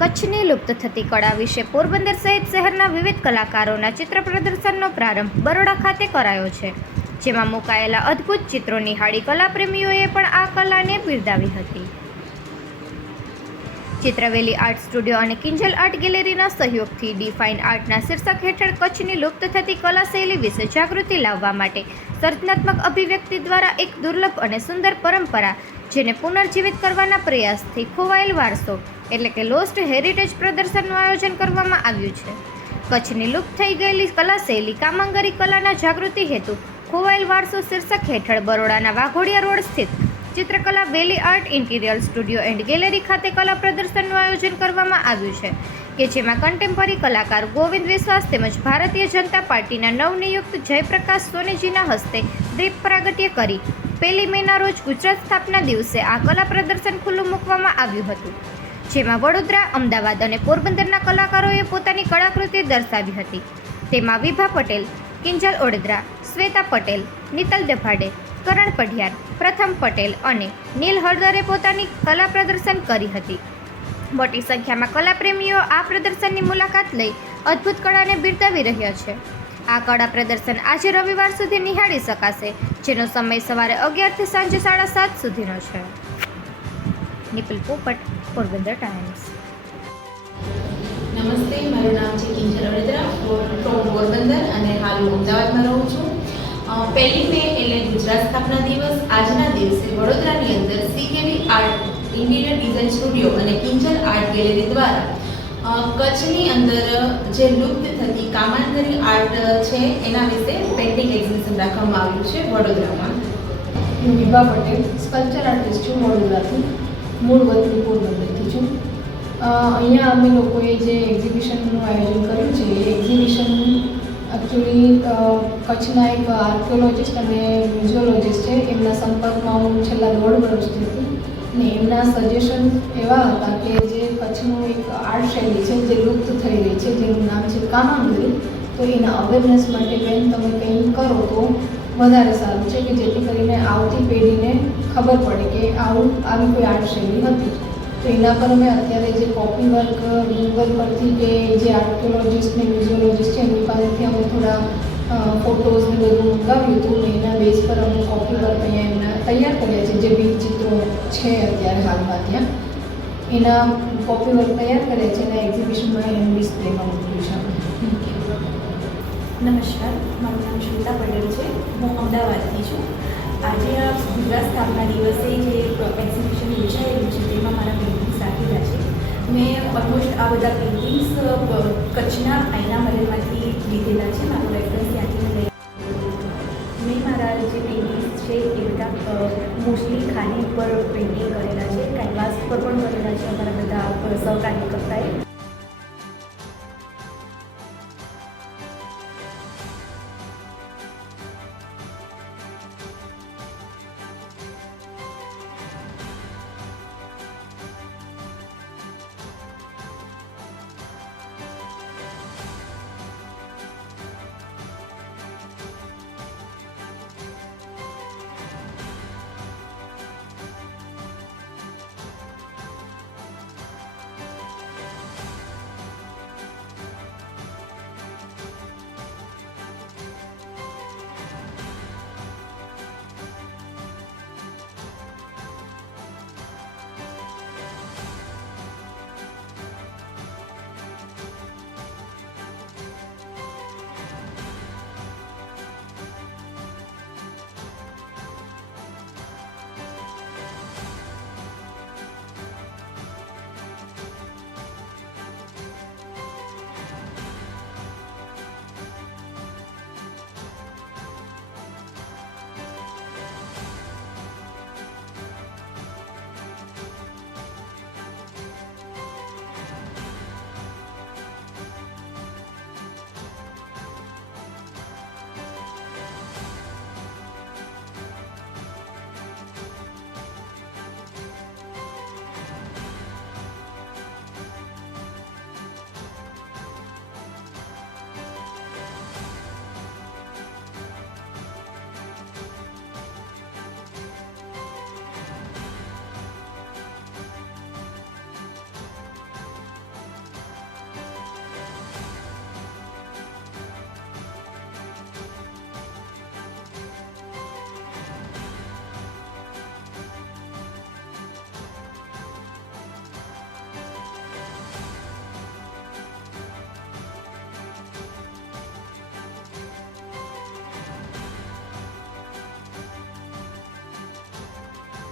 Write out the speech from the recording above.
કચ્છની લુપ્ત થતી કળા વિશે પોરબંદર સહિત શહેરના વિવિધ કલાકારોના ચિત્ર પ્રદર્શનનો પ્રારંભ બરોડા ખાતે કરાયો છે, જેમાં મુકાયેલા અદ્ભુત ચિત્રો નિહાળી કલાપ્રેમીઓએ પણ આ કલાને બિરદાવી હતી. ચિત્રવેલી આર્ટ સ્ટુડિયો અને કિંજલ આર્ટ ગેલેરીના સહયોગથી ડિફાઇન આર્ટના શીર્ષક હેઠળ કચ્છની લુપ્ત થતી કલા શૈલી વિશે જાગૃતિ લાવવા માટે સર્જનાત્મક અભિવ્યક્તિ દ્વારા એક દુર્લભ અને સુંદર પરંપરા, જેને પુનર્જીવિત કરવાના પ્રયાસથી ખોવાયેલ વારસો એટલે કે લોસ્ટ હેરિટેજ પ્રદર્શનનું આયોજન કરવામાં આવ્યું છે. કચ્છની લુપ્ત થઈ ગયેલી કલા શૈલી કામંગરી કલાના જાગૃતિ હેતુ ખોવાયેલ વારસો શીર્ષક હેઠળ બરોડાના વાઘોડિયા રોડ સ્થિત Chitrakala valley art interior studio and gallery ખાતે કલા પ્રદર્શનનું આયોજન કરવામાં આવ્યું છે, કે જેમાં કન્ટેમ્પરરી કલાકાર ગોવિંદ વિશ્વાસ તેમજ ભારતીય જનતા પાર્ટીના નવનિયુક્ત જયપ્રકાશ સોનીજીના હસ્તે દીપ પ્રાગટ્ય કરી 1 મેના રોજ ગુજરાત સ્થાપના દિવસે આ કલા પ્રદર્શન ખુલ્લું મૂકવામાં આવ્યું હતું, જેમાં વડોદરા, અમદાવાદ અને પોરબંદરના કલાકારોએ પોતાની કળાકૃતિ દર્શાવી હતી. તેમાં વિભા પટેલ, કિંજલ ઓડેદરા, શ્વેતા પટેલ, નીતલ દભાડે, કરણ પઢિયાર, પ્રથમ પટેલ અને નીલ હળદરે પોતાની કલા પ્રદર્શન કરી હતી. મોટી સંખ્યામાં કલાપ્રેમીઓ આ પ્રદર્શનની મુલાકાત લઈ અદ્ભુત કળાને બિરદાવી રહ્યા છે. આ કળા પ્રદર્શન આજે રવિવાર સુધી નિહાળી શકાશે, જેનો સમય સવારે 11 થી સાંજે 7:30 સુધીનો છે. નિપુલ પોપટ, પોરબંદર ટાઈમ્સ. નમસ્તે, મારું નામ છે કિંજલ ઓડેદરા ફ્રોમ પોરબંદર અને હાલ હું અમદાવાદમાં રહું છું. 1 મે એટલે ગુજરાત સ્થાપના દિવસ. આજના દિવસે વડોદરાની અંદર સીકેવી આર્ટ ઇન્ટિરિયર ડિઝાઇન સ્ટુડિયો અને કિંજલ આર્ટ ગેલેરી દ્વારા કચ્છની અંદર જે લુપ્ત થતી કામાંતરી આર્ટ છે એના વિશે પેઇન્ટિંગ એક્ઝિબિશન રાખવામાં આવ્યું છે વડોદરામાં. હું વિભા પટેલ, સ્કલ્પચર આર્ટિસ્ટ છું વડોદરાથી. મૂળ વતની પોરબંદરથી છું. અહીંયા અમે લોકોએ જે એક્ઝિબિશનનું આયોજન કર્યું છે એ એક્ઝિબિશન એકચ્યુઅલી કચ્છના એક આર્કિયોલોજિસ્ટ અને મ્યુઝિયોલોજિસ્ટ છે, એમના સંપર્કમાં હું છેલ્લા 1.5 વર્ષથી હતી અને એમના સજેશન એવા હતા કે જે કચ્છનું એક આર્ટ શૈલી છે જે લુપ્ત થઈ રહી છે, જેનું નામ છે કામાંગરી, તો એના અવેરનેસ માટે બેન તમે કંઈ કરો તો વધારે સારું છે, કે જેથી કરીને આવતી પેઢીને ખબર પડે કે આવી કોઈ આર્ટ શૈલી હતી. તો એના પર અમે અત્યારે જે કોપી વર્ક ગૂગલ પરથી કે જે આર્કિયોલોજિસ્ટ ને મ્યુઝિયોલોજિસ્ટ છે એમની પાસેથી અમે થોડા ફોટોઝ ને બધું મંગાવ્યું હતું અને એના બેઝ પર અમે કોપી વર્ક અહીંયા એમના તૈયાર કર્યા છે. જે બી ચિત્રો છે અત્યારે હાલમાં ત્યાં એના કોપી વર્ક તૈયાર કર્યા છે અને એક્ઝિબિશનમાં એનું ડિસ્પ્લેમાં મૂક્યું છે. નમસ્કાર, મારું નામ શ્વેતા પટેલ છે. હું અમદાવાદથી છું. આજે આ ગુજરાત સ્થાપના દિવસે જે એક્ઝિબિશન યોજાયેલું છે તેમાં મારા પેઇન્ટિંગ્સ રાખેલા છે. મેં ઓલમોસ્ટ આ બધા પેઇન્ટિંગ્સ કચ્છના આયના મહેલમાંથી લીધેલા છે. મારો રેફરન્સ ત્યાંથી મેં મારા જે પેઇન્ટિંગ્સ છે એ બધા મોસ્ટલી ખાલી ઉપર પેઇન્ટિંગ કરેલા છે, કેનવાસ પર પણ કરેલા છે. અમારા બધા સહકાર્યકરો